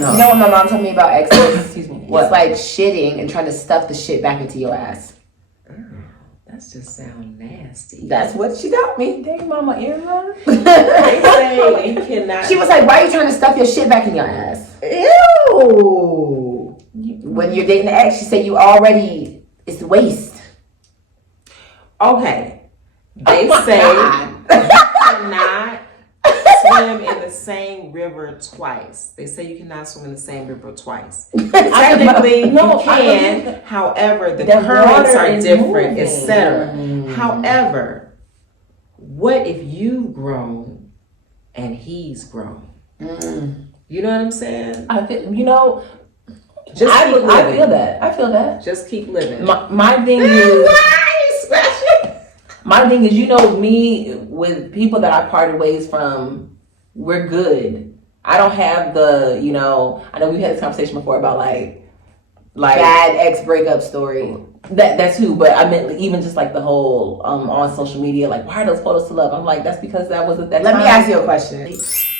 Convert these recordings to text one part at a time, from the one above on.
know. You know what my mom told me about exes? Excuse me. What? It's like shitting and trying to stuff the shit back into your ass. That just sounds nasty. That's what she taught me. Dang, Mama Irma. They say you cannot. She was like, why are you trying to stuff your shit back in your ass? Ew. When you're dating an ex, she said you already, it's waste. Okay. They say you cannot swim in the same river twice. They say you cannot swim in the same river twice. Technically, you can. However, the currents are different, etc. However, what if you've grown and he's grown? You know what I'm saying? I feel, you know, Just I keep living. I feel that. Just keep living. My thing is, my thing is, you know, me with people that I parted ways from, we're good. I don't have the, you know, I know we've had this conversation before about like Bad ex breakup story. That's who, but I meant even just like the whole on social media, like, why are those photos still up? I'm like, that's because that was at that Let time. me ask you a question.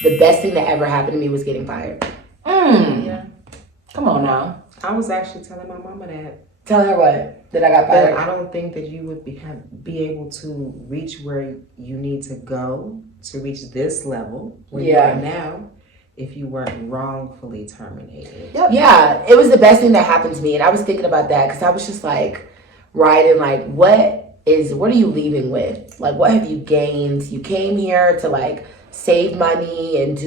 The best thing that ever happened to me was getting fired. Yeah. Come on now. I was actually telling my mama that. Tell her what? That I got But fired? I don't think that you would be able to reach where you need to go to reach this level where you are now if you weren't wrongfully terminated. Yeah, it was the best thing that happened to me. And I was thinking about that because I was just like, writing, like, what are you leaving with? Like, what have you gained? You came here to like save money and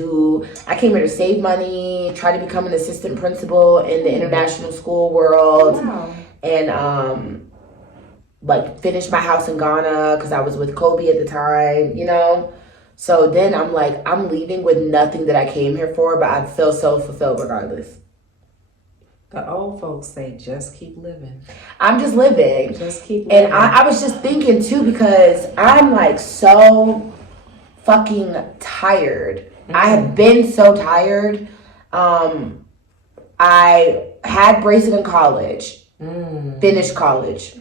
I came here to save money, try to become an assistant principal in the international school world. Wow. And like finish my house in Ghana because I was with Kobe at the time, you know? So then I'm like, I'm leaving with nothing that I came here for, but I feel so fulfilled regardless. The old folks say, just keep living. I'm just living. Just keep living. And I was just thinking too, because I'm like so fucking tired. I have been so tired. I had Brayson in college, finished college,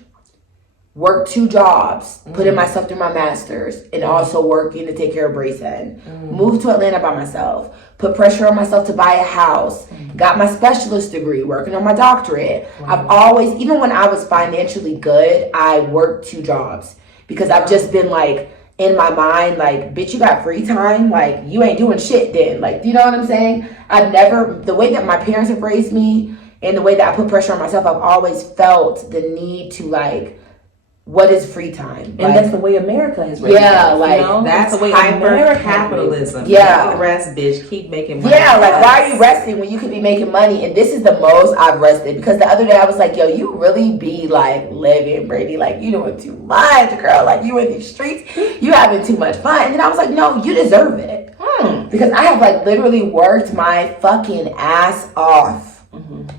worked 2 jobs, putting myself through my master's, and also working to take care of Brayson. Moved to Atlanta by myself, put pressure on myself to buy a house, got my specialist degree, working on my doctorate. I've always, even when I was financially good, I worked 2 jobs because I've just been like, in my mind, like, bitch, you got free time? Like, you ain't doing shit then. Like, you know what I'm saying? The way that my parents have raised me and the way that I put pressure on myself, I've always felt the need to, like, what is free time? And like, that's the way America has raised us, like, you know? that's the way hyper-capitalism. Yeah. Rest, bitch. Keep making money. Yeah, like, why are you resting when you could be making money? And this is the most I've rested. Because the other day I was like, yo, you really be, like, living, Brady. Like, you doing too much, girl. Like, you in these streets. You having too much fun. And then I was like, no, you deserve it. Because I have, like, literally worked my fucking ass off.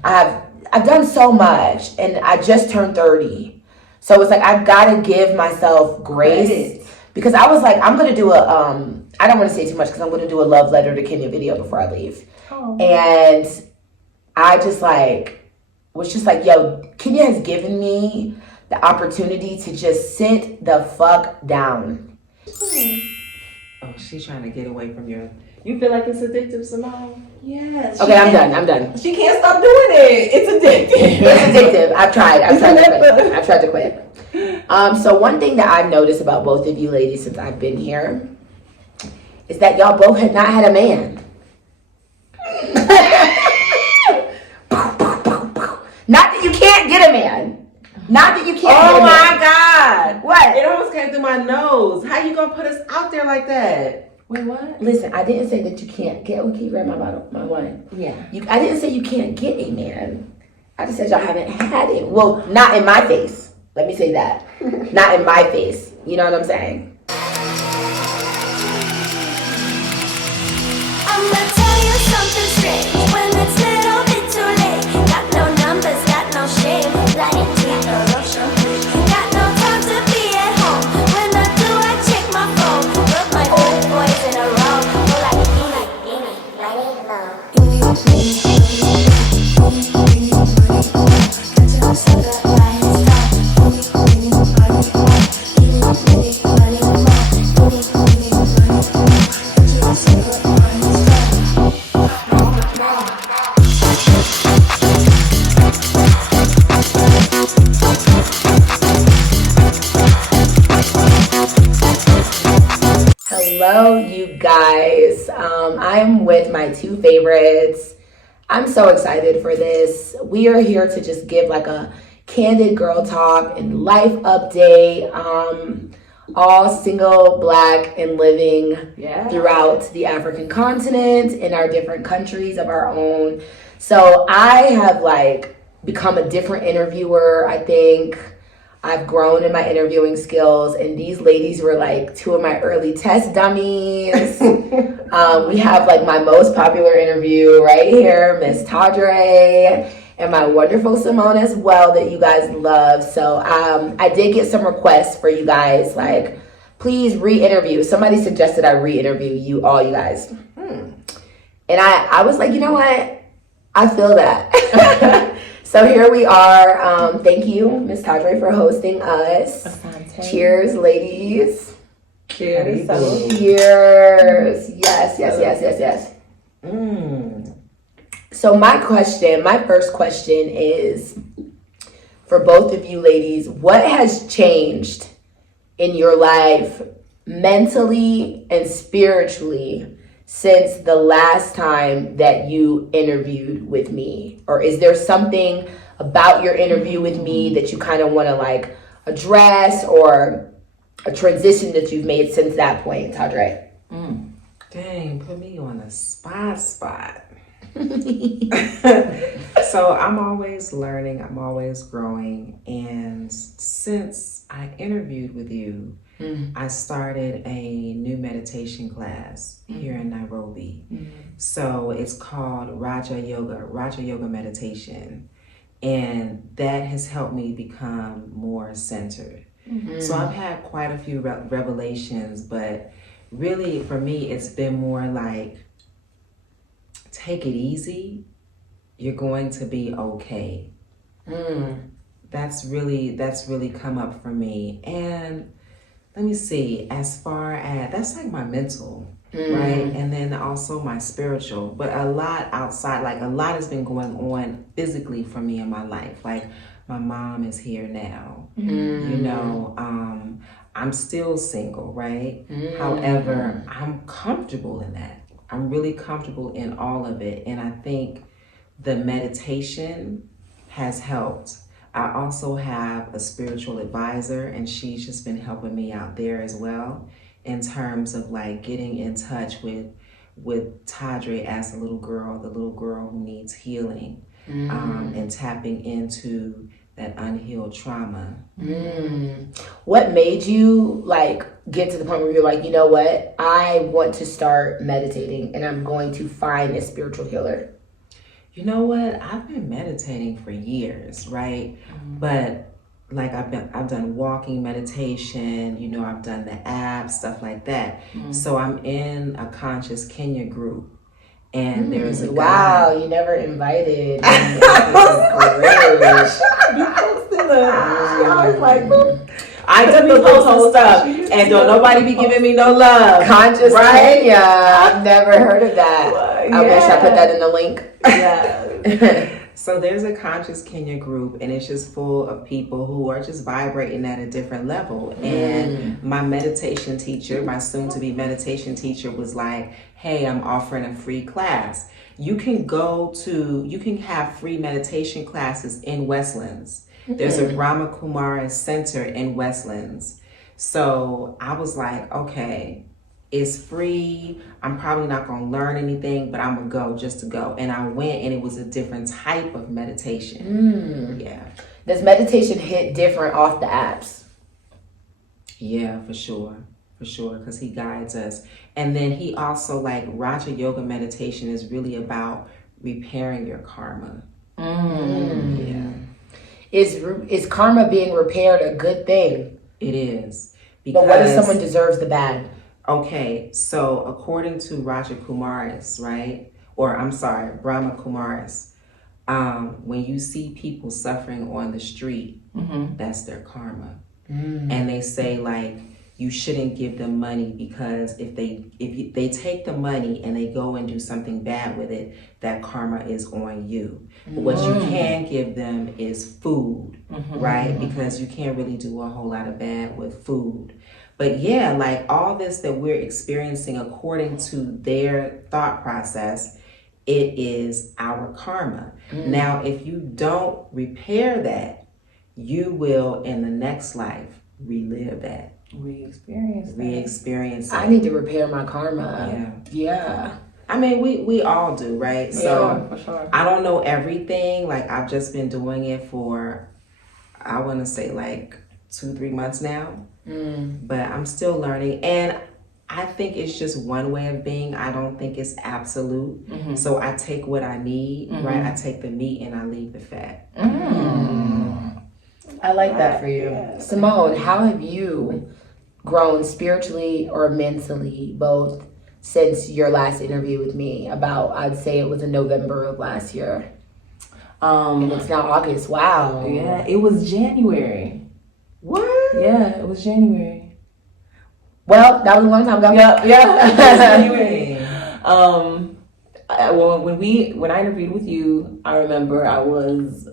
I've done so much. And I just turned 30. So it's like, I've got to give myself grace. Because I was like, I'm going to do I don't want to say too much because I'm going to do a love letter to Kenya video before I leave. And I just like, was just like, yo, Kenya has given me the opportunity to just sit the fuck down. Oh, she's trying to get away from you. You feel like it's addictive, Simone? Yes. Okay, I'm done. She can't stop doing it. It's addictive. It's addictive. I've tried to quit. So one thing that I've noticed about both of you ladies since I've been here is that y'all both had not had a man. Not that you can't get a man. Not that you can't get a man. Oh my God. What? It almost came through my nose. How you gonna put us out there like that? Wait, what? Listen, I didn't say that you can't get. Keep grabbing my bottle, my wine. Yeah. I didn't say you can't get a man. I just said y'all haven't had it. Well, not in my face. Let me say that. Not in my face. You know what I'm saying? I'm gonna tell you something strange when it's little bit too late. Got no numbers, got no shame. Lying to no Russian. Got no time to be at home. When I do, I check my phone. Put my good boys in a row. Go like I'm with my two favorites. I'm so excited for this. We are here to just give like a candid girl talk and life update. All single, Black, and living throughout the African continent in our different countries of our own. So I have like become a different interviewer. I think I've grown in my interviewing skills, and these ladies were like two of my early test dummies. We have like my most popular interview right here, Miss Toddre, and my wonderful Simone as well that you guys love. So I did get some requests for you guys, like, please re-interview. Somebody suggested I re-interview you guys. And I was like, you know what? I feel that. So here we are. Thank you, Miss Toddre, for hosting us. Cheers, ladies. Cheers. Cheers. Yes. So my first question is for both of you ladies, what has changed in your life mentally and spiritually since the last time that you interviewed with me? Or is there something about your interview with me that you kind of want to like address, or a transition that you've made since that point, Toddre? Dang, put me on a spot. So I'm always learning, I'm always growing, and since I interviewed with you, I started a new meditation class here in Nairobi. So it's called Raja Yoga Meditation, and that has helped me become more centered. So I've had quite a few revelations, but really for me it's been more like, take it easy, you're going to be okay. That's really come up for me. And let me see, as far as, that's like my mental, right? And then also my spiritual, but a lot outside, like a lot has been going on physically for me in my life. Like my mom is here now, you know, I'm still single, right? However, I'm comfortable in that. I'm really comfortable in all of it. And I think the meditation has helped. I also have a spiritual advisor, and she's just been helping me out there as well in terms of like getting in touch with Toddre as the little girl who needs healing, and tapping into that unhealed trauma. What made you like get to the point where you're like, you know what, I want to start meditating and I'm going to find a spiritual healer? You know what? I've been meditating for years, right? But like I've done walking meditation, you know, I've done the apps, stuff like that. So I'm in a conscious Kenya group. And there's a guy. Wow, you never invited me. I was like, I done the whole stuff, and don't nobody be giving me no love. Conscious, right? Yeah, I've never heard of that. Okay, should I put that in the link? Yeah. So there's a conscious Kenya group, and it's just full of people who are just vibrating at a different level. And my meditation teacher, my soon-to-be meditation teacher, was like, hey, I'm offering a free class. You can have free meditation classes in Westlands. There's a Brahma Kumara Center in Westlands. So I was like, okay, it's free. I'm probably not going to learn anything, but I'm going to go just to go. And I went, and it was a different type of meditation. Yeah. Does meditation hit different off the apps? Yeah, for sure, because he guides us. And then he also, like, Raja Yoga meditation is really about repairing your karma. Yeah. Is karma being repaired a good thing? It is. But what if someone deserves the bad? Okay, so according to Raja Kumaris, right? Or I'm sorry, Brahma Kumaris, when you see people suffering on the street, that's their karma. And they say, like, you shouldn't give them money, because if they take the money and they go and do something bad with it, that karma is on you. But what you can give them is food, right? Because you can't really do a whole lot of bad with food. But yeah, like all this that we're experiencing according to their thought process, it is our karma. Now, if you don't repair that, you will in the next life relive that. Re-experience it. I need to repair my karma. Yeah. I mean, we all do, right? Yeah, So for sure. I don't know everything. Like I've just been doing it for, I want to say like 2-3 months now. But I'm still learning, and I think it's just one way of being. I don't think it's absolute. So I take what I need, right? I take the meat and I leave the fat. I like that for you. Simone, how have you grown spiritually or mentally, both, since your last interview with me about, I'd say it was in November of last year. And it's now August. Wow. Yeah, it was January. What? Yeah, it was January. Well, that was a long time ago. Yeah. January. When I interviewed with you, I remember I was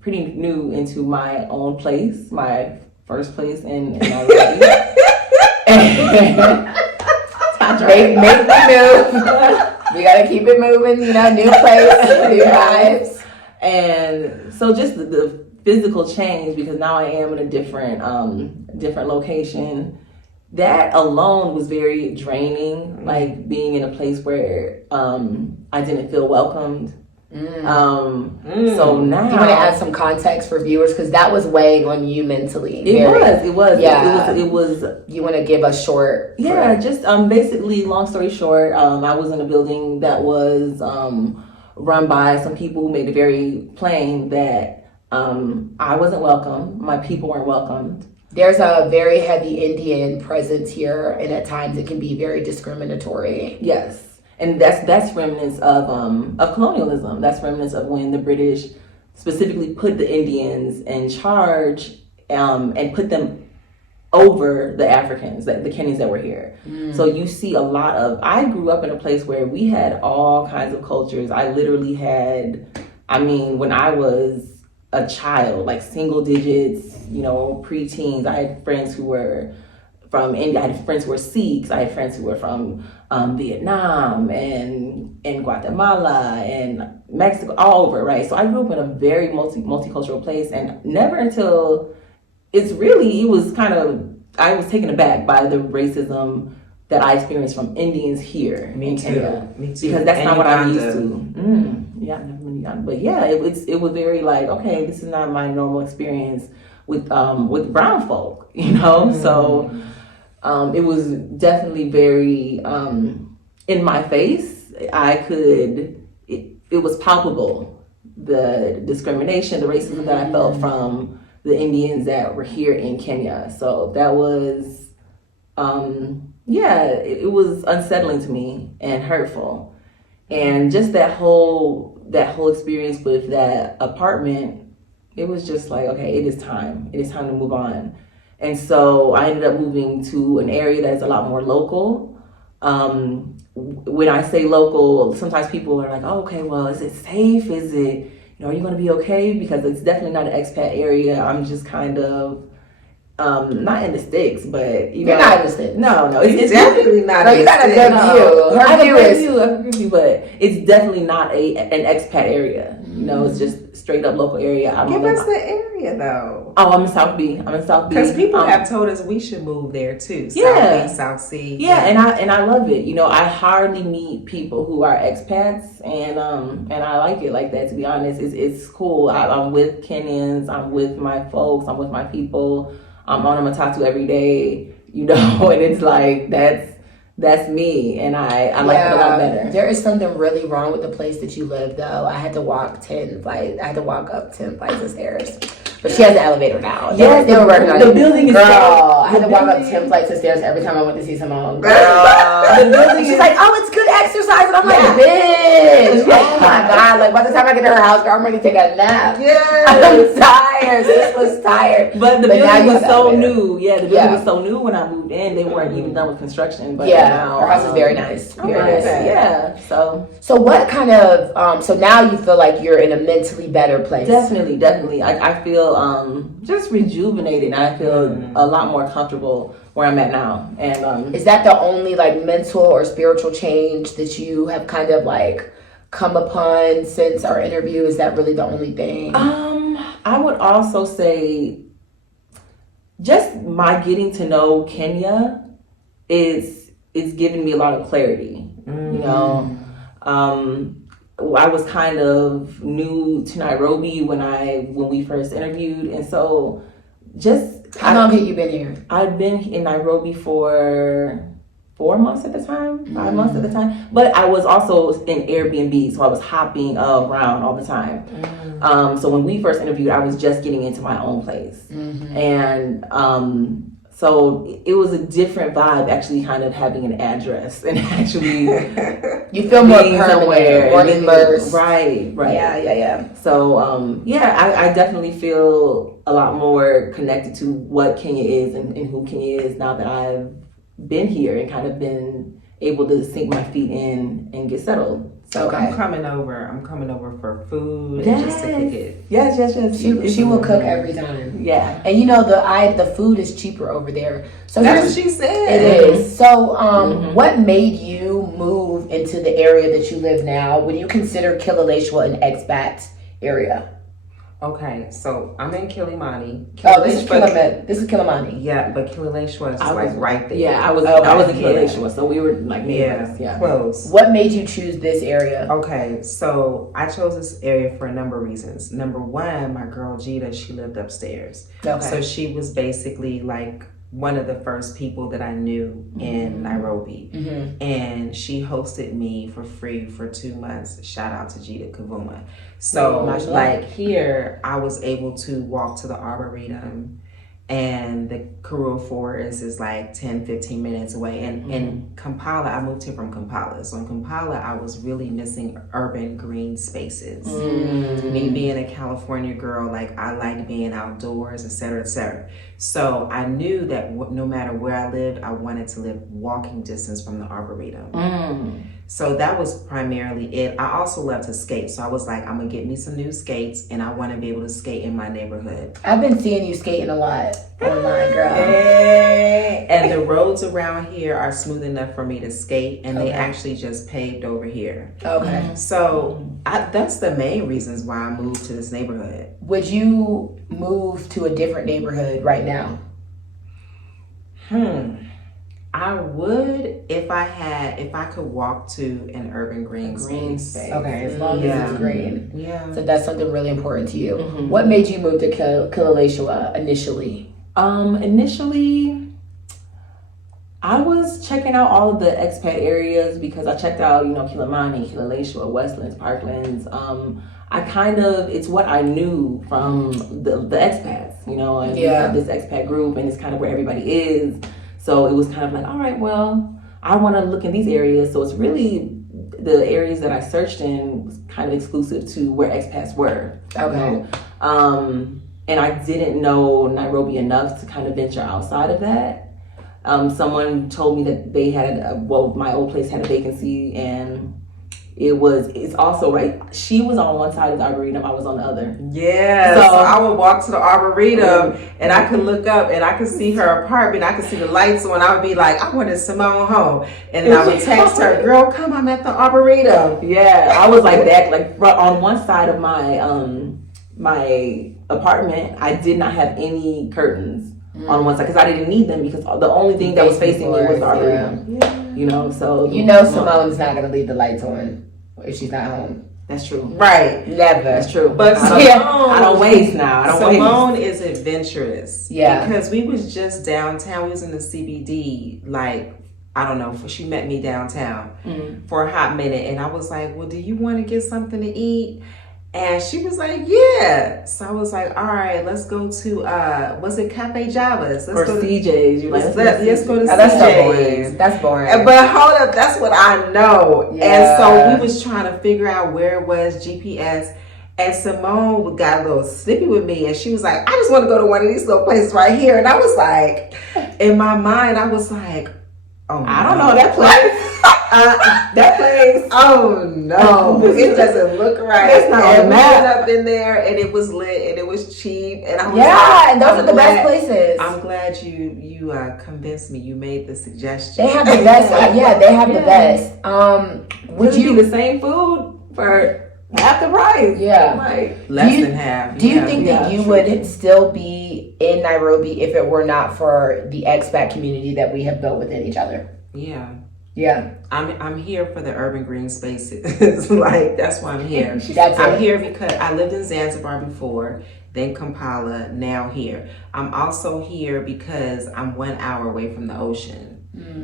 pretty new into my own place, my first place in Nairobi. Make the move. We gotta keep it moving, new place, new vibes. And so just the physical change, because now I am in a different location. That alone was very draining, like being in a place where I didn't feel welcomed. So now, Do you want to add some context for viewers, because that was weighing on you mentally? It was. Yeah. It was. You want to give us short? Yeah, just basically, long story short, I was in a building that was run by some people who made it very plain that I wasn't welcome. My people weren't welcomed. There's a very heavy Indian presence here, and at times it can be very discriminatory. Yes. And that's remnants of colonialism. That's remnants of when the British specifically put the Indians in charge and put them over the Africans, the Kenyans that were here. So you see a lot of. I grew up in a place where we had all kinds of cultures. I literally had. When I was a child, like single digits, preteens. I had friends who were from India. I had friends who were Sikhs. I had friends who were from Vietnam and Guatemala and Mexico, all over, right? So I grew up in a very multicultural place, and never until it was kind of, I was taken aback by the racism that I experienced from Indians here in Kenya. Me too. Because that's And not what I'm Uganda. used to. Yeah, I've never been to Uganda. But yeah, it was very like, okay, this is not my normal experience with brown folk, So it was definitely very in my face. It was palpable, the discrimination, the racism that I felt from the Indians that were here in Kenya. So that was, it was unsettling to me and hurtful. And just that whole experience with that apartment, it was just like, okay, it is time to move on. And so I ended up moving to an area that is a lot more local. When I say local, sometimes people are like, oh, okay, well, is it safe? Is it, are you going to be okay? Because it's definitely not an expat area. I'm just kind of, not in the sticks, but You're not in the sticks. No, it's Definitely not. No, you got a good view. I have a Her great view view, but it's definitely not an expat area. It's just straight up local area. Give us the area though. Oh, I'm in South B. Because people have told us we should move there too. Yeah. South B, South C. Yeah, and I love it. I hardly meet people who are expats, and I like it like that. To be honest, it's cool. I'm with Kenyans. I'm with my folks. I'm with my people. I'm on a matatu every day. And it's like that's me, and I like it a lot better. There is something really wrong with the place that you live, though. I had to walk up 10 flights of stairs. But she has an elevator now. Yes, they were working on the it. building is Girl, so- I had to the walk up building- 10 flights of stairs every time I went to see Simone. The building She's is like, oh, it's good exercise. And I'm like, Yeah. bitch. Oh my God. Like, by the time I get to her house, girl, I'm ready to take a nap. I'm tired. Sis was tired. But the But now building you was have so elevator. new. Yeah, the building was so new when I moved in. They weren't even done with construction. But now, her house is very nice. Very nice. Yeah. So what kind of, so now you feel like you're in a mentally better place? definitely. I feel just rejuvenated. And I feel a lot more comfortable where I'm at now. And is that the only like mental or spiritual change that you have kind of like come upon since our interview? Is that really the only thing? I would also say just my getting to know Kenya is giving me a lot of clarity. You know, I was kind of new to Nairobi when we first interviewed, and so just how long have you been here? I've been in Nairobi for 4 months at the time, 5 months at the time. But I was also in Airbnb, so I was hopping around all the time. So when we first interviewed, I was just getting into my own place, and so it was a different vibe, actually, kind of having an address and actually you feel more permanent, more immersed. Right. Yeah. So I definitely feel a lot more connected to what Kenya is and who Kenya is now that I've been here and kind of been able to sink my feet in and get settled. So I'm coming over for food and just to cook it. Yes. She will cook every time. Yeah. And you know the food is cheaper over there. So that's what she said. It is. So what made you move into the area that you live now? Would you consider Kilauea an expat area? Okay, so I'm in Kilimani. This is Kilimani. Yeah, but Kilauea is like right there. Yeah, I was in Kilauea, so we were like neighbors. Yeah, close. What made you choose this area? Okay, so I chose this area for a number of reasons. Number one, my girl Gita, she lived upstairs. Okay. So she was basically like one of the first people that I knew in Nairobi. And she hosted me for free for 2 months. Shout out to Gita Kavuma. So like here, I was able to walk to the Arboretum, and the Karua Forest is like 10-15 minutes away. And in Kampala, I moved here from Kampala. So in Kampala, I was really missing urban green spaces. Me being a California girl, like I like being outdoors, etc. So I knew that no matter where I lived, I wanted to live walking distance from the Arboretum. So that was primarily it. I also love to skate. So I was like, I'm gonna get me some new skates, and I want to be able to skate in my neighborhood. I've been seeing you skating a lot online, girl. And the roads around here are smooth enough for me to skate, and they actually just paved over here. Okay. So that's the main reasons why I moved to this neighborhood. Would you move to a different neighborhood right now? I would if I could walk to an urban green space. Okay, as long as it's green. Yeah. So that's something really important to you. What made you move to Kilauea initially? Initially, I was checking out all of the expat areas because I checked out, Kilimani, Kilauea, Westlands, Parklands. It's what I knew from the expats, and we have this expat group, and it's kind of where everybody is. So it was kind of like, all right, well, I want to look in these areas. So it's really the areas that I searched in was kind of exclusive to where expats were. Okay. And I didn't know Nairobi enough to kind of venture outside of that. Someone told me that they had, my old place had a vacancy, and it's also right. She was on one side of the Arboretum, I was on the other. Yeah, so I would walk to the Arboretum, and I could look up and I could see her apartment. I could see the lights on. I would be like, I wanted Simone home. And then I would text her, girl, come, I'm at the Arboretum. Yeah, I was like that. Like on one side of my my apartment, I did not have any curtains on one side because I didn't need them because the only thing that was facing me was the Arboretum. Yeah. Simone's not gonna leave the lights on if she's not home. That's true. Right. Never. That's true. But I don't waste now. Simone is adventurous. Yeah. Because we was just downtown. We was in the CBD. Like, I don't know. She met me downtown for a hot minute, and I was like, "Well, do you want to get something to eat?" And she was like, yeah. So I was like, all right, let's go to, was it Cafe Java's? Let's go to CJ's. Let's go to CJ's. That's so boring. That's boring. But hold up, that's what I know. Yeah. And so we was trying to figure out where it was, GPS. And Simone got a little snippy with me, and she was like, I just want to go to one of these little places right here. And I was like, in my mind, I was like, oh, I don't know that place. That place. Oh no, it doesn't look right. That's not on the we map. went up in there, and it was lit, and it was cheap, and I was and those are the best places. I'm glad you convinced me. You made the suggestion. They have the best. They have the best. Would you do the same food for half the price? Yeah. Like less than half. Do you think that you would still be in Nairobi if it were not for the expat community that we have built within each other? Yeah. Yeah. I'm here for the urban green spaces. Like that's why I'm here. I'm here because I lived in Zanzibar before, then Kampala, now here. I'm also here because I'm 1 hour away from the ocean.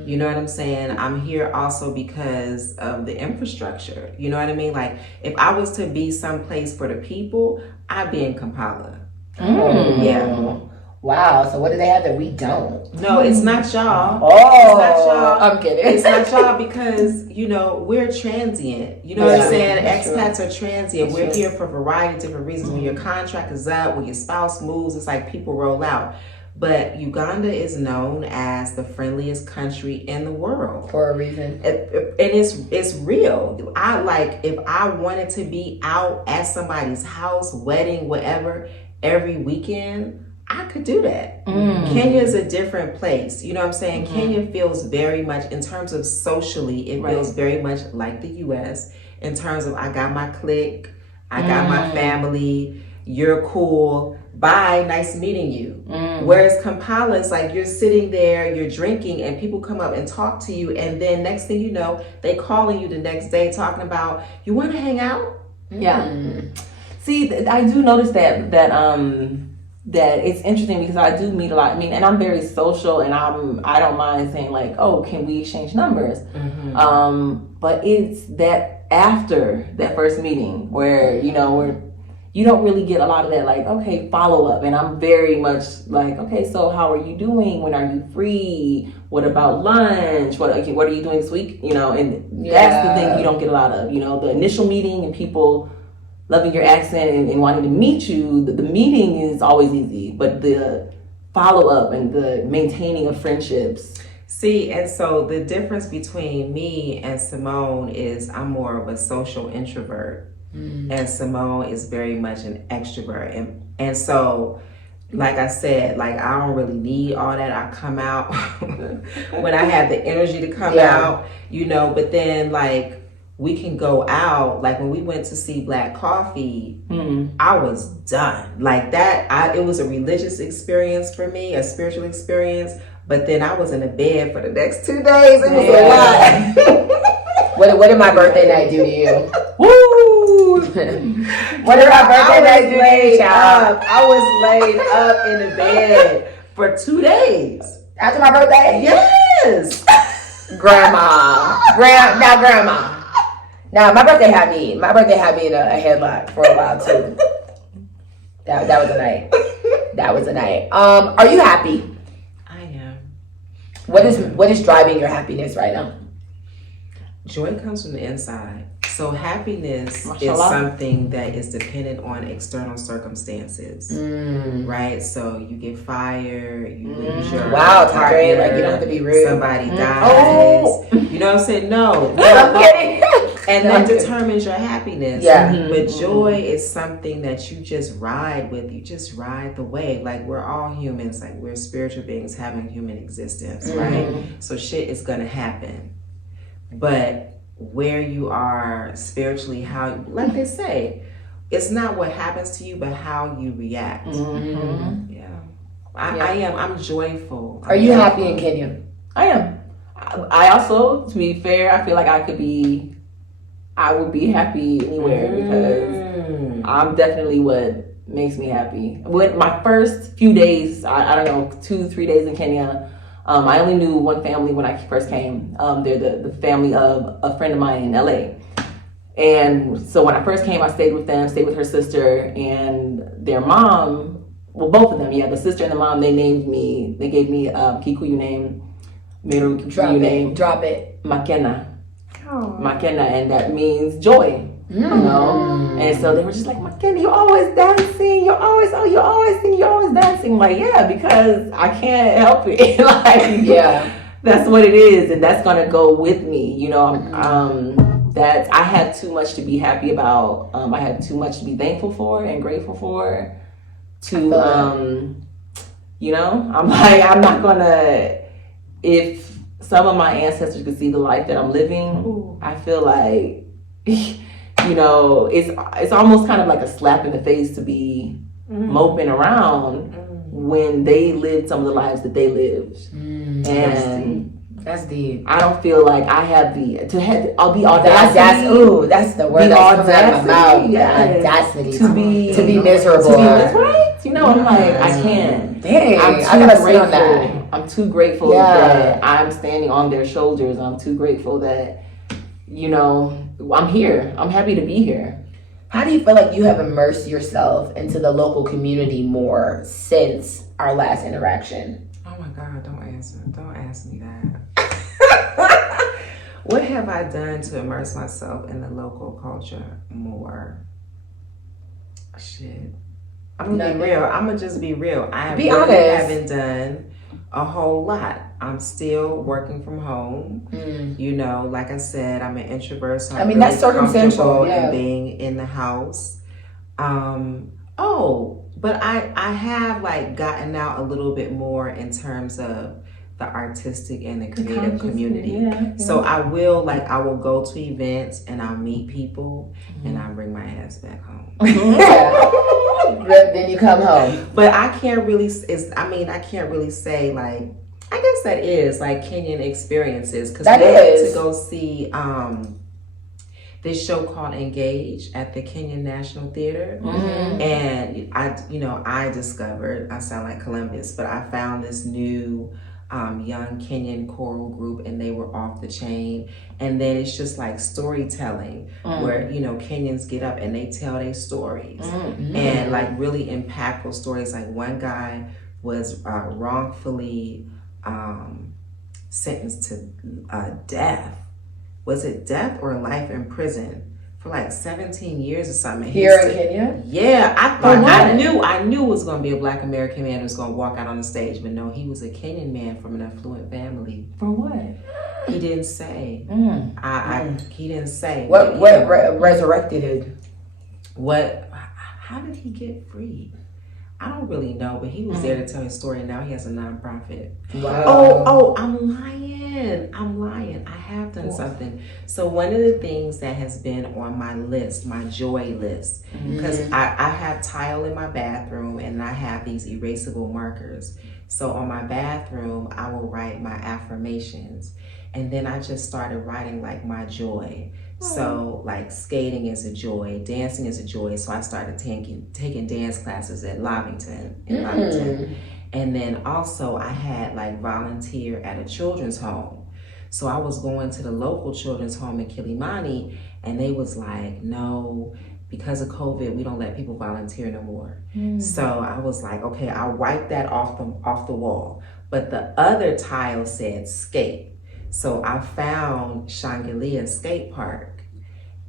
You know what I'm saying? I'm here also because of the infrastructure. You know what I mean? Like if I was to be someplace for the people, I'd be in Kampala. Yeah. Wow. So what do they have that we don't? No, it's not y'all. Oh, it's not y'all. I'm kidding. It's not y'all because, we're transient. You know what I'm saying? Expats are transient. We're here for a variety of different reasons. When your contract is up, when your spouse moves, it's like people roll out. But Uganda is known as the friendliest country in the world. For a reason. And it's real. If I wanted to be out at somebody's house, wedding, whatever, every weekend, I could do that. Kenya is a different place. You know what I'm saying? Kenya feels very much, in terms of socially, it feels very much like the US in terms of I got my clique, I got my family, you're cool, bye, nice meeting you. Whereas Kampala is like you're sitting there, you're drinking, and people come up and talk to you, and then next thing you know, they calling you the next day talking about, you want to hang out? Yeah. See, I do notice that it's interesting because I do meet a lot. I mean, and I'm very social, and I don't mind saying like, oh, can we exchange numbers? But it's that after that first meeting where where you don't really get a lot of that, like, okay, follow up. And I'm very much like, okay, so how are you doing? When are you free? What about lunch? What are you doing this week? And that's the thing you don't get a lot of. The initial meeting and people loving your accent and wanting to meet you, the meeting is always easy, but the follow-up and the maintaining of friendships. See, and so the difference between me and Simone is I'm more of a social introvert, and Simone is very much an extrovert. And so, like I said, like I don't really need all that. I come out when I have the energy to come out, but then like, we can go out, like when we went to see Black Coffee, I was done. Like that, it was a religious experience for me, a spiritual experience, but then I was in a bed for the next 2 days. It was a lot. What did my birthday night do to you? Woo! What did my birthday night do to you, child? I was laid up in the bed for 2 days. After my birthday? Yes! Grandma. Now my birthday had me in a headlock for a while too. That was a night. That was a night. Are you happy? I am. What is driving your happiness right now? Joy comes from the inside. So happiness Mashallah. is something that is dependent on external circumstances, right? So you get fired, you lose your Toddre, partner, like you don't have to be rude. somebody dies. You know what I'm saying? No. I'm kidding. And that determines your happiness. Yeah. But joy is something that you just ride with. You just ride the wave. Like we're all humans. Like we're spiritual beings having human existence, right? So shit is gonna happen. But where you are spiritually, how, like they say, it's not what happens to you, but how you react. Yeah. I'm joyful. Are you happy in Kenya? I am. I also, to be fair, I feel like I would be happy anywhere because I'm definitely what makes me happy. With my first few days, I don't know, 2-3 days in Kenya, I only knew one family when I first came. They're the family of a friend of mine in LA. And so when I first came, I stayed with them, stayed with her sister and their mom. Well, both of them, the sister and the mom, they gave me a Kikuyu name, Meru Kikuyu name. Drop it. Makena. Makena, and that means joy. And so they were just like, Makena, you're always dancing, you're always singing, you're always dancing. I'm like, yeah, because I can't help it. that's what it is, and that's gonna go with me. You know, that I have too much to be happy about. I have too much to be thankful for and grateful for. You know, I'm like, I'm not gonna. If some of my ancestors could see the life that I'm living, I feel like, you know, it's almost kind of like a slap in the face to be moping around when they lived some of the lives that they lived. And that's deep. I don't feel like I have I'll be audacity. That's the word that's coming out of my mouth. Yes. Audacity To be miserable. Right? You know, I'm like, I can't. Dang, I gotta sit on that. I'm too grateful Yeah. that I'm standing on their shoulders. I'm too grateful that, you know, I'm here. I'm happy to be here. How do you feel like you have immersed yourself into the local community more since our last interaction? Oh my God, don't ask me that. What have I done to immerse myself in the local culture more? Shit. I'm gonna be real. I'm gonna just be real. I really haven't done a whole lot. I'm still working from home. You know, like I said, I'm an introvert, so I'm really that's circumstantial and being in the house. But I have like gotten out a little bit more in terms of the artistic and the creative community. Yeah. So I will go to events and I'll meet people and I'll bring my ass back home. Then you come home. But I can't really say like, I guess that is like Kenyan experiences, because we went to go see this show called Engage at the Kenyan National Theater, and I discovered, I sound like Columbus, but I found this new young Kenyan choral group, and they were off the chain. And then it's just like storytelling where, you know, Kenyans get up and they tell their stories and like really impactful stories. Like one guy was wrongfully sentenced to death. Was it death or life in prison for like 17 years or something? Here in Kenya? Yeah, I knew it was going to be a Black American man who was going to walk out on the stage, but no, he was a Kenyan man from an affluent family. For what? He didn't say. He didn't say. What resurrected it? How did he get free? I don't really know, but he was there to tell his story, and now he has a nonprofit. Wow. I'm lying. I have done something. So one of the things that has been on my list, my joy list, because I have tile in my bathroom and I have these erasable markers. So on my bathroom, I will write my affirmations. And then I just started writing like my joy. So like skating is a joy, dancing is a joy. So I started taking dance classes at Lavington. And then also I had like volunteer at a children's home. So I was going to the local children's home in Kilimani, and they was like, no, because of COVID, we don't let people volunteer no more. So I was like, okay, I'll wipe that off the wall. But the other tile said skate. So I found Shanghalia Skate Park.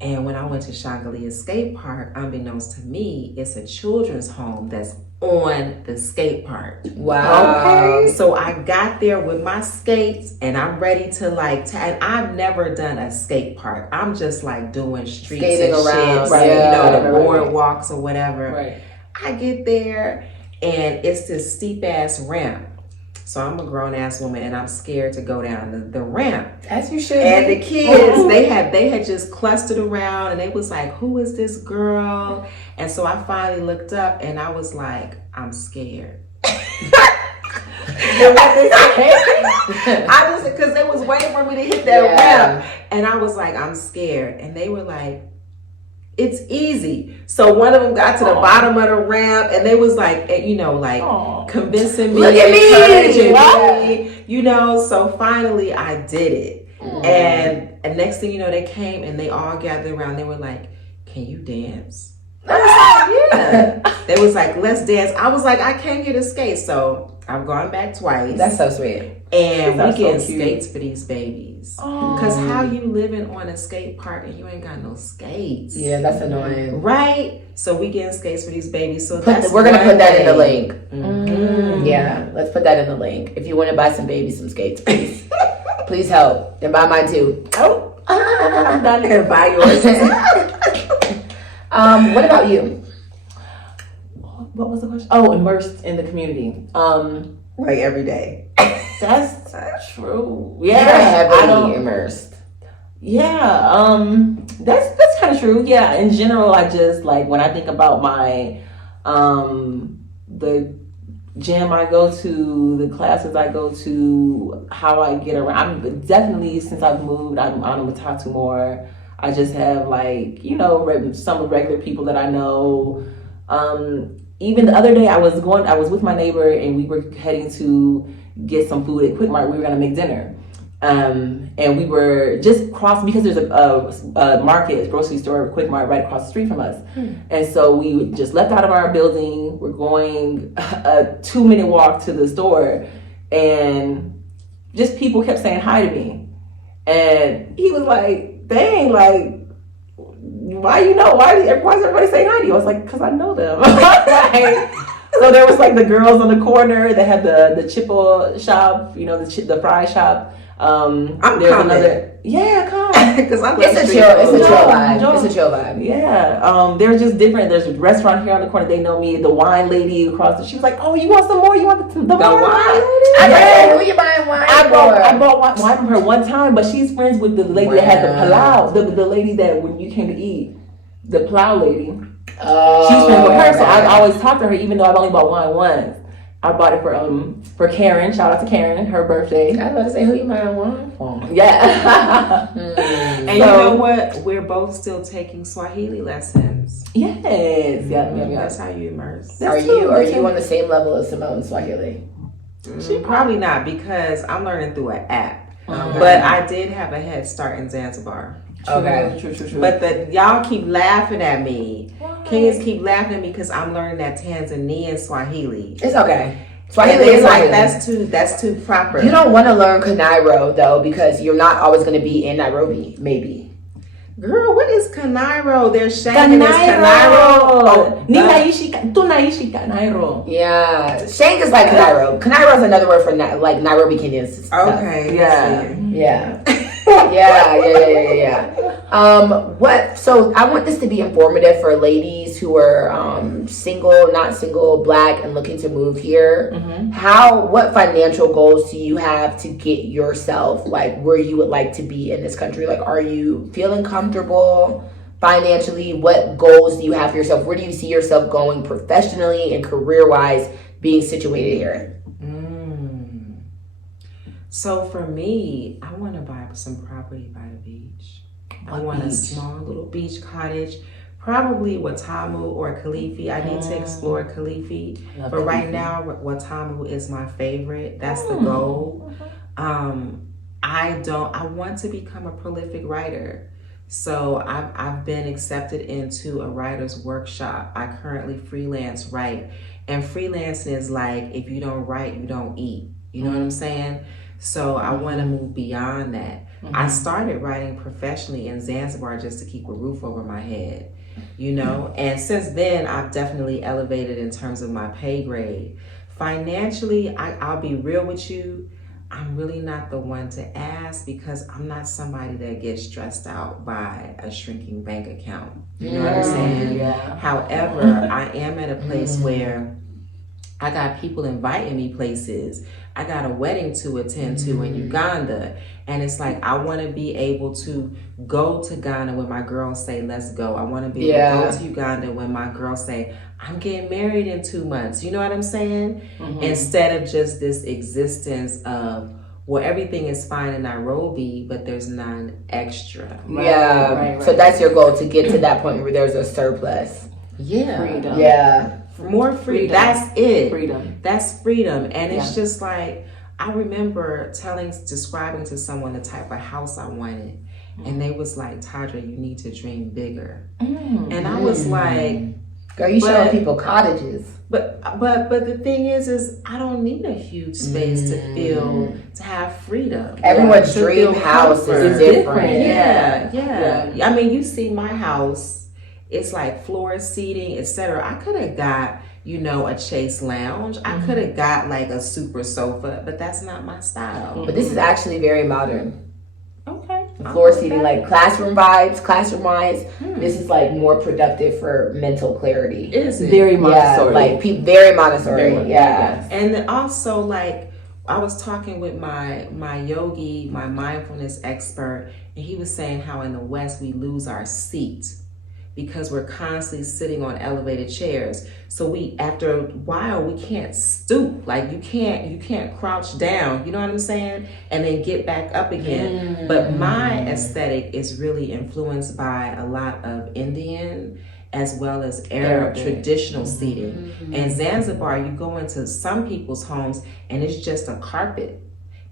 And when I went to Shanghalia Skate Park, unbeknownst to me, it's a children's home that's on the skate park. Wow. Okay. So I got there with my skates and I'm ready to and I've never done a skate park. I'm just like doing streets skating and around, shit, right. the boardwalks or whatever. Right. I get there and it's this steep ass ramp. So I'm a grown ass woman and I'm scared to go down the ramp. As you should. And the kids, they had just clustered around and they was like, who is this girl? And so I finally looked up and I was like, I'm scared. I just, because they was waiting for me to hit that ramp. And I was like, I'm scared. And they were like, it's easy. So one of them got to the bottom of the ramp and they was like, convincing me, look at encouraging me, so finally I did it. And next thing you know, they came and they all gathered around. They were like, can you dance? I was like, yeah. They was like, let's dance. I was like, I came here to skate. So I've gone back twice. That's so sweet. And we getting skates for these babies. Because how you living on a skate park and you ain't got no skates? Yeah, that's annoying. Right? So we getting skates for these babies. So we're going to put that in the link. Yeah, let's put that in the link. If you want to buy some babies some skates, please. Please help. And buy mine too. Oh, I'm not gonna buy yours. What about you? What was the question? Oh, immersed in the community. Like every day. That's true. You're Yeah, heavily immersed. Yeah, that's kind of true. Yeah, in general, I just like when I think about my the gym I go to, the classes I go to, how I get around. I'm definitely, since I've moved, I'm on Matatu more. I just have like, you know, some regular people that I know. Even the other day I was with my neighbor and we were heading to get some food at Quick Mart. We were gonna make dinner. And we were just crossing because there's a market, grocery store, Quick Mart right across the street from us. And so we just left out of our building. We're going a 2-minute walk to the store, and just people kept saying hi to me. And he was like, "Dang, like, why is everybody saying hi to you?" I was like, "Cause I know them." Like, so there was like the girls on the corner that had the chipple shop, you know, the fry shop. I'm there's coming. Yeah, come. Because I'm It's a chill vibe. It's a chill vibe. Yeah. There's just different. There's a restaurant here on the corner. They know me. The wine lady across the. She was like, "Oh, you want some more? You want the wine?" Who you buying wine I for? bought wine from her one time, but she's friends with the lady that had the palau. The lady that when you came to eat, the plow lady. She's friends with her, so I always talk to her, even though I've only bought wine once. I bought it for Karen. Shout out to Karen, her birthday. I was about to say, who you buying wine for? Yeah. And you know what? We're both still taking Swahili lessons. Yes. Yeah. That's how you immerse. Are you on the same level as Simone Swahili? Probably not, because I'm learning through an app. Okay. But I did have a head start in Zanzibar. Okay. True. But y'all keep laughing at me. Kings keep laughing at me because I'm learning that Tanzanian Swahili. It's okay. And Swahili it's is like Swahili. that's too proper. You don't want to learn Kanairo though, because you're not always going to be in Nairobi. Maybe. Girl, what is Kanairo? There's Shane and there's Kanairo. Oh, Tu naishi Kanairo. Yeah, Shank is like Kanairo. Kanairo is another word for like Nairobi Kenyans. Stuff. okay. Yeah. Yeah. Yeah. So I want this to be informative for ladies who are single, not single, Black, and looking to move here. What financial goals do you have to get yourself like where you would like to be in this country? Like, are you feeling comfortable financially? What goals do you have for yourself? Where do you see yourself going professionally and career-wise being situated here? So for me, I want to buy some property by the beach. I want a small little beach cottage, probably Watamu or Kalifi. I need to explore Kalifi, but right now Watamu is my favorite. That's the goal. I want to become a prolific writer. So I've been accepted into a writer's workshop. I currently freelance write, and freelancing is like, if you don't write, you don't eat. You know what I'm saying? So I want to move beyond that. I started writing professionally in Zanzibar just to keep a roof over my head, you know? And since then, I've definitely elevated in terms of my pay grade. Financially, I'll be real with you, I'm really not the one to ask because I'm not somebody that gets stressed out by a shrinking bank account. You know what I'm saying? Yeah. However, I am at a place where I got people inviting me places. I got a wedding to attend to in Uganda. And it's like, I want to be able to go to Ghana when my girls say, let's go. I want to be able to go to Uganda when my girls say, I'm getting married in 2 months. You know what I'm saying? Instead of just this existence of, well, everything is fine in Nairobi, but there's none extra. Right. So that's your goal, to get to that point where there's a surplus. Yeah. Freedom. Yeah. More freedom. That's it. Freedom. That's freedom. And it's just like, I remember describing to someone the type of house I wanted. And they was like, Toddre, you need to dream bigger. And I was like, girl, you showing people cottages. But the thing is I don't need a huge space to have freedom. Everyone's dream house is different. Yeah. I mean, you see my house it's like floor seating, etc. I could have got, a Chase lounge. I could have got like a super sofa, but that's not my style. But this is actually very modern. Okay. Floor seating, like classroom vibes, classroom wise. This is like more productive for mental clarity. Is it? Very Montessori. Yeah, like very Montessori. Very yeah. And then also, like, I was talking with my yogi, my mindfulness expert, and he was saying how in the West we lose our seat because we're constantly sitting on elevated chairs. So after a while we can't stoop. Like you can't crouch down, you know what I'm saying? And then get back up again. But my aesthetic is really influenced by a lot of Indian as well as Arab traditional seating. And Zanzibar, you go into some people's homes and it's just a carpet.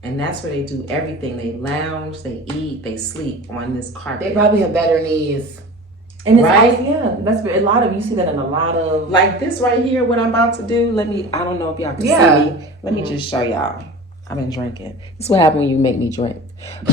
And that's where they do everything. They lounge, they eat, they sleep on this carpet. They probably have better knees. And it's right? That's a lot of, you see that in a lot of. Like this right here, what I'm about to do, I don't know if y'all can see me. Let me just show y'all. I've been drinking. This is what happens when you make me drink.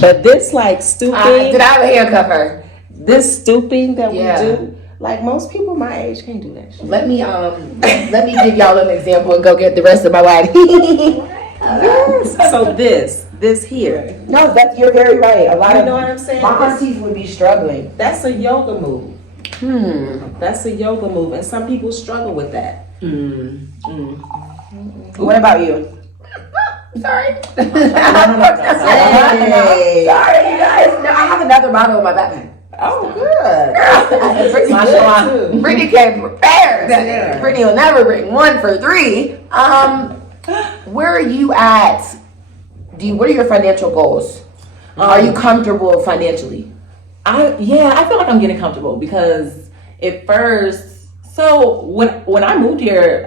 But this like stooping. Did I have a hair cover? This stooping that we do, like most people my age can't do that shit. Let me give y'all an example and go get the rest of my wine. Yes. So this here. No, you're very right. A lot You of know what I'm saying? my aunties would be struggling. That's a yoga move. That's a yoga move, and some people struggle with that. What about you? Sorry. Hey. Sorry, you guys. No, I have another bottle in my backpack. Oh, good. Mashallah. Brittany came prepared. Brittany will never bring one for three. Where are you at? What are your financial goals? Are you comfortable financially? I feel like I'm getting comfortable because at first, so when I moved here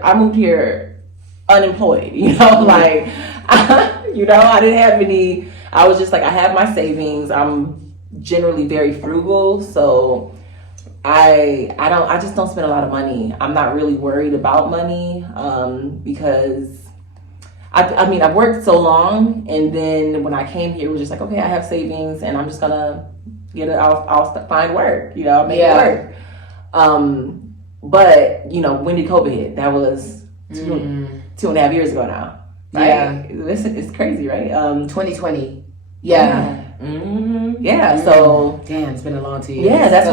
unemployed, like, I didn't have any, I was just like, I have my savings. I'm generally very frugal. So I just don't spend a lot of money. I'm not really worried about money, because I've worked so long, and then when I came here, it was just like, okay, I have savings and I'm just gonna get it. I'll find work, I'll make it work. But when did COVID hit? That was 2.5 years ago now. Right? Yeah. It's crazy, right? 2020. Yeah. Yeah. So damn, it's been a long 2 years. yeah, that's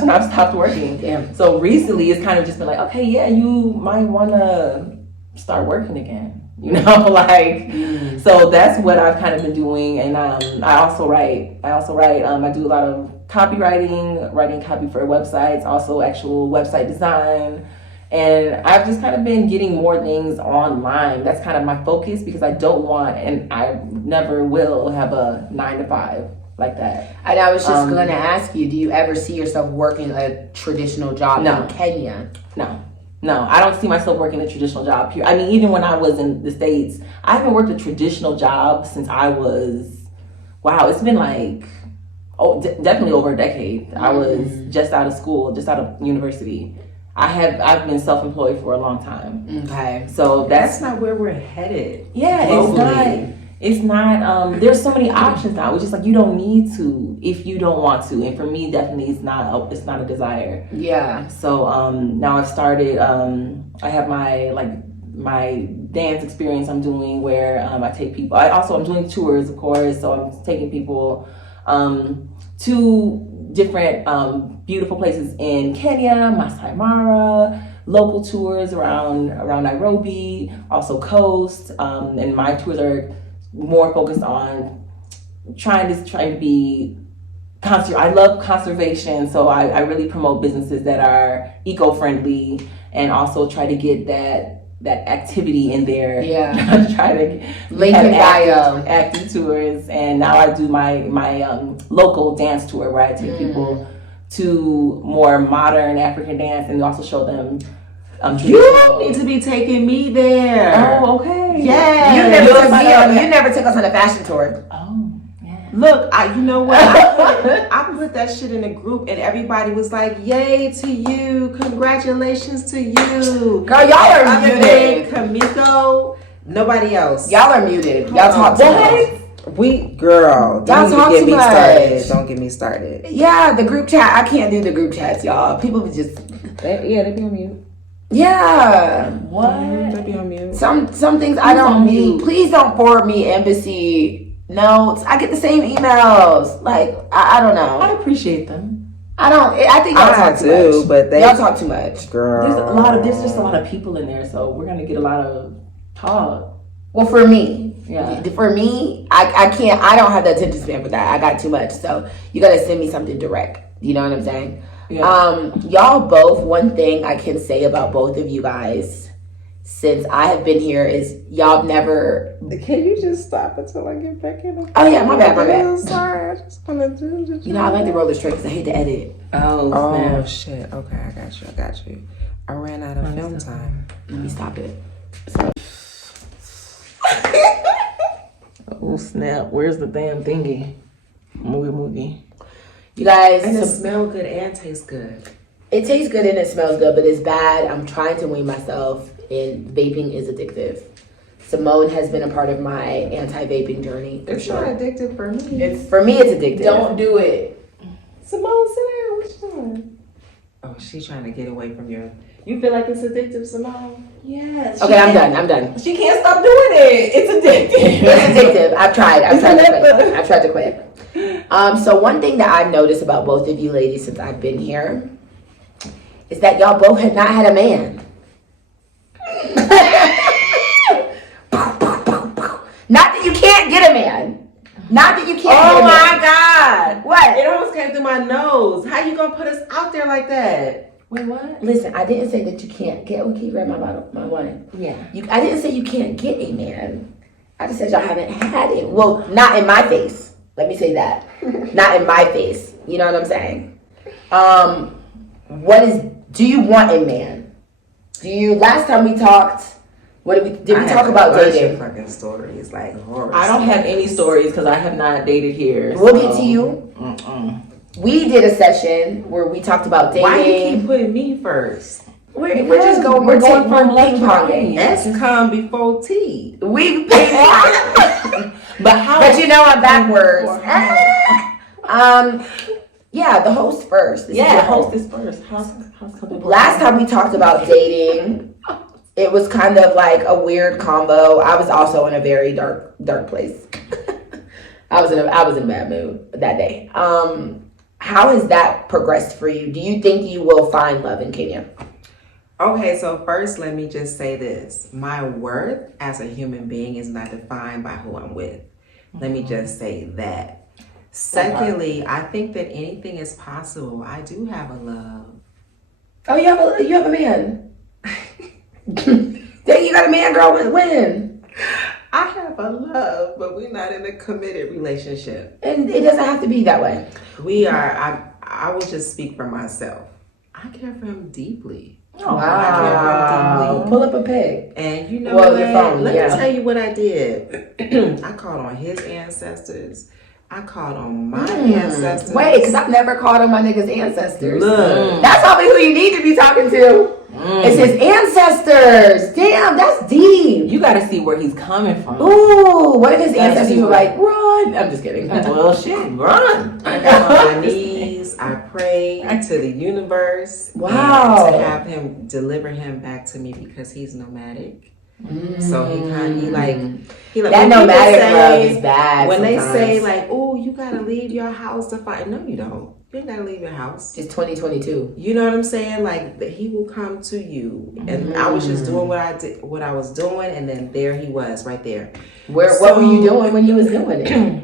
when I stopped working. Damn. So recently, it's kind of just been like, okay, yeah, you might want to start working again. So that's what I've kind of been doing. And I also write. I do a lot of copywriting, writing copy for websites, also actual website design. And I've just kind of been getting more things online. That's kind of my focus, because I don't want, and I never will have a 9-to-5 like that. And I was just going to ask you, do you ever see yourself working a traditional job in Kenya? No, I don't see myself working a traditional job here. I mean, even when I was in the States, I haven't worked a traditional job since I was, it's been like, definitely over a decade. I was just out of school, just out of university. I've been self-employed for a long time. Okay. So That's not where we're headed. Yeah, globally. It's not, there's so many options now. It's just like, you don't need to if you don't want to. And for me, definitely it's not a desire. Yeah. So now I've started, I have my dance experience I'm doing where I take people. I'm doing tours, of course. So I'm taking people to different beautiful places in Kenya, Masai Mara, local tours around Nairobi, also coast. And my tours are more focused on trying to be I love conservation, so I really promote businesses that are eco-friendly, and also try to get that activity in there. Yeah. Try to Link in bio. Active tours, and now I do my local dance tour where I take people to more modern African dance and also show them. You need to be taking me there. Oh, okay. Yeah. You never took us on a fashion tour. Oh, yeah. Look, you know what? I put that shit in a group, and everybody was like, "Yay to you! Congratulations to you, girl! Y'all are muted. Kamiko, nobody else. Y'all are muted. Y'all talk too much. Girl, Y'all talk get too me much. started. Don't get me started. Yeah, the group chat. I can't do the group chats, y'all. People be just. They be on mute. Yeah. What? They be on mute. Some things I don't on need. mute? Please don't forward me embassy notes. I get the same emails. Like I don't know. I appreciate them. I don't. I think y'all talk too do, much. but Y'all talk too much. Girl. There's just a lot of people in there, so we're gonna get a lot of talk. Well, for me, Yeah. for me, I can't. I don't have the attention span for that. I got too much. So you gotta send me something direct. You know what I'm saying? Yeah. Y'all both. One thing I can say about both of you guys, since I have been here, is y'all never. Can you just stop until I get back in? Oh yeah, my bad. I'm sorry. I just want to do the You know, I like to roll this straight because I hate to edit. Oh, Oh snap. shit. Okay, I got you. I ran out of film time. Let me stop it. Oh snap! Where's the damn thingy? Movie. You guys, And it smells good and tastes good. it tastes good and it smells good, but it's bad. I'm trying to wean myself, and vaping is addictive. Simone has been a part of my anti-vaping journey. For It's sure. not addictive for me. For me, it's addictive. Don't do it. Simone, sit down. What you doing? Oh, she's trying to get away from your. You feel like it's addictive, Simone? Yes. Okay, I'm done. She can't stop doing it. It's addictive. It's addictive. I've tried to quit. So one thing that I've noticed about both of you ladies since I've been here is that y'all both have not had a man. Not that you can't get a man. Not that you can't get Oh a man. my God! What? It almost came through my nose. How you gonna put us out there like that? Wait, what? Listen, I didn't say that you can't get. Okay, grab my bottle, my wine. Yeah. I didn't say you can't get a man. I just said y'all haven't had it. Well, not in my face. Let me say that. Not in my face. You know what I'm saying? Do you want a man? Last time we talked, did we talk about dating? Fucking stories like horror. I don't have any stories because I have not dated here. We'll get to you. Mm-mm. We did a session where we talked about dating. Why you keep putting me first? We're just going. We're going from left ping to ponging. right. S come before T. We ping pong. But how? But you know I'm backwards. Yeah, the host first. This is Yeah, your host is first. How's coming? Last time we talked about dating, it was kind of like a weird combo. I was also in a very dark place. I was in a bad mood that day. How has that progressed for you? Do you think you will find love in Kenya? Okay, so first let me just say this. My worth as a human being is not defined by who I'm with. Let me just say that. Secondly, I think that anything is possible. I do have a love. Oh, you have a man. Dang, you got a man, girl. When? I have a love, but we're not in a committed relationship. And it doesn't have to be that way. We are, I will just speak for myself. I care for him deeply. Oh, Wow. Pull up a pic. And you know Well, what? your phone, Let yeah. me tell you what I did. I called on his ancestors. I called on my ancestors. Wait, because I've never called on my nigga's ancestors. Look. That's probably who you need to be talking to. It's his ancestors. Damn, that's deep. You got to see where he's coming from. Ooh, what if his That's ancestors were deep. like, run? I'm just kidding. Well, shit, run. I got on my knees. I prayed to the universe. Wow. And to have him deliver him back to me because he's nomadic. So he like That when people nomadic say- love is bad. When they say sometimes. like, "Oh, you gotta leave your house to fight," no, you don't. You ain't gotta leave your house. It's 2022. You know what I'm saying? Like that he will come to you, and I was just doing what I was doing, and then there he was, right there. What were you doing when you was doing it?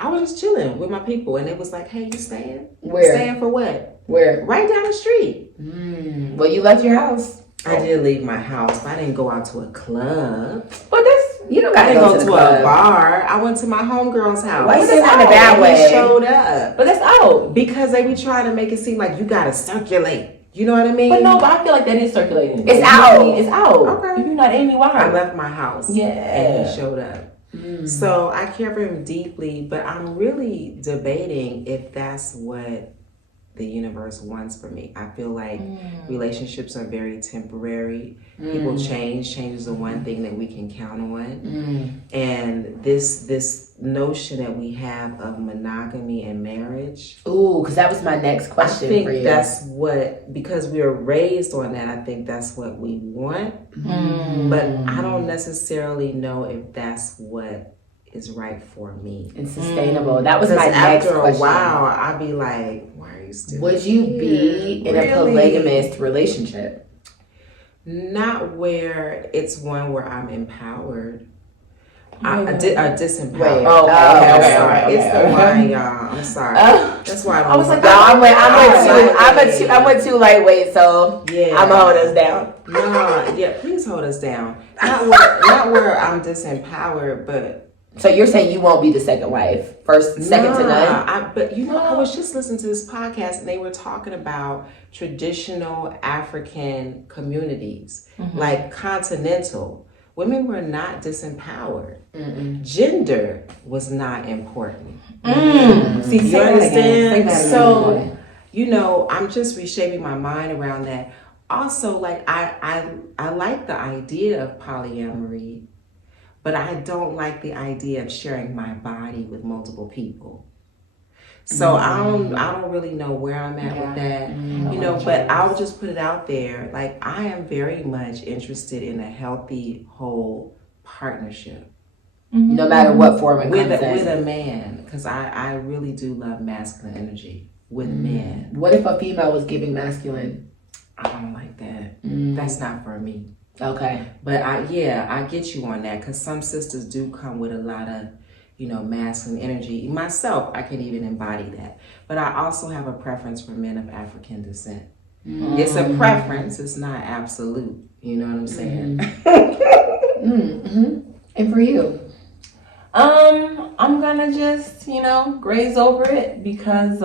I was just chilling with my people, and it was like, "Hey, you staying? Where? Staying for what? Where? Right down the street." Well, you left your house. I did leave my house, but I didn't go out to a club. Well, you don't I gotta didn't go go to to the club. a bar. I went to my homegirl's house. Why you But say it's that in a out. bad And way? He showed up. But that's out. Because they be trying to make it seem like you gotta circulate. You know what I mean? But no, but I feel like that is circulating. It's out. It's out. Okay. If you're not Amy, why? I left my house. Yeah. And he showed up. So I care for him deeply, but I'm really debating if that's what the universe wants for me. I feel like relationships are very temporary. People change. Change is the one thing that we can count on. And this notion that we have of monogamy and marriage. Ooh, because that was my next question I think for you. that's what, because we are raised on that, I think that's what we want. But I don't necessarily know if that's what is right for me. And sustainable. That was my next after question. a while, I'd be like, why are you still Would you here? be in a polygamist relationship? Not where it's one where I'm empowered. Disempowered. Wait. Okay. It's the okay. wine, y'all. I'm sorry. That's why I was like, I went too lightweight, so yeah. I'm gonna hold us down. No, yeah, please hold us down. Not where I'm disempowered, but. So you're saying you won't be the second wife, second to none? But I was just listening to this podcast and they were talking about traditional African communities, like continental. Women were not disempowered. Gender was not important. See, You understand? So, So, I'm just reshaping my mind around that. Also, like I like the idea of polyamory, but I don't like the idea of sharing my body with multiple people. So I don't really know where I'm at with that, but I'll just put it out there. Like, I am very much interested in a healthy, whole partnership. no matter what form it comes With in. a man, because I really do love masculine energy with men. What if a female was giving masculine? I don't like that. That's not for me. Okay. But I get you on that, because some sisters do come with a lot of, masculine energy. Myself, I can even embody that. But I also have a preference for men of African descent. It's a preference. It's not absolute. You know what I'm saying? And for you? I'm gonna just, graze over it because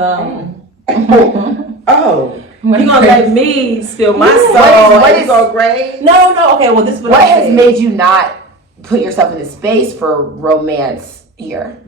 Oh, you gonna let me spill my soul? What is so great? No, okay, well, this is What has made you not put yourself in the space for romance here?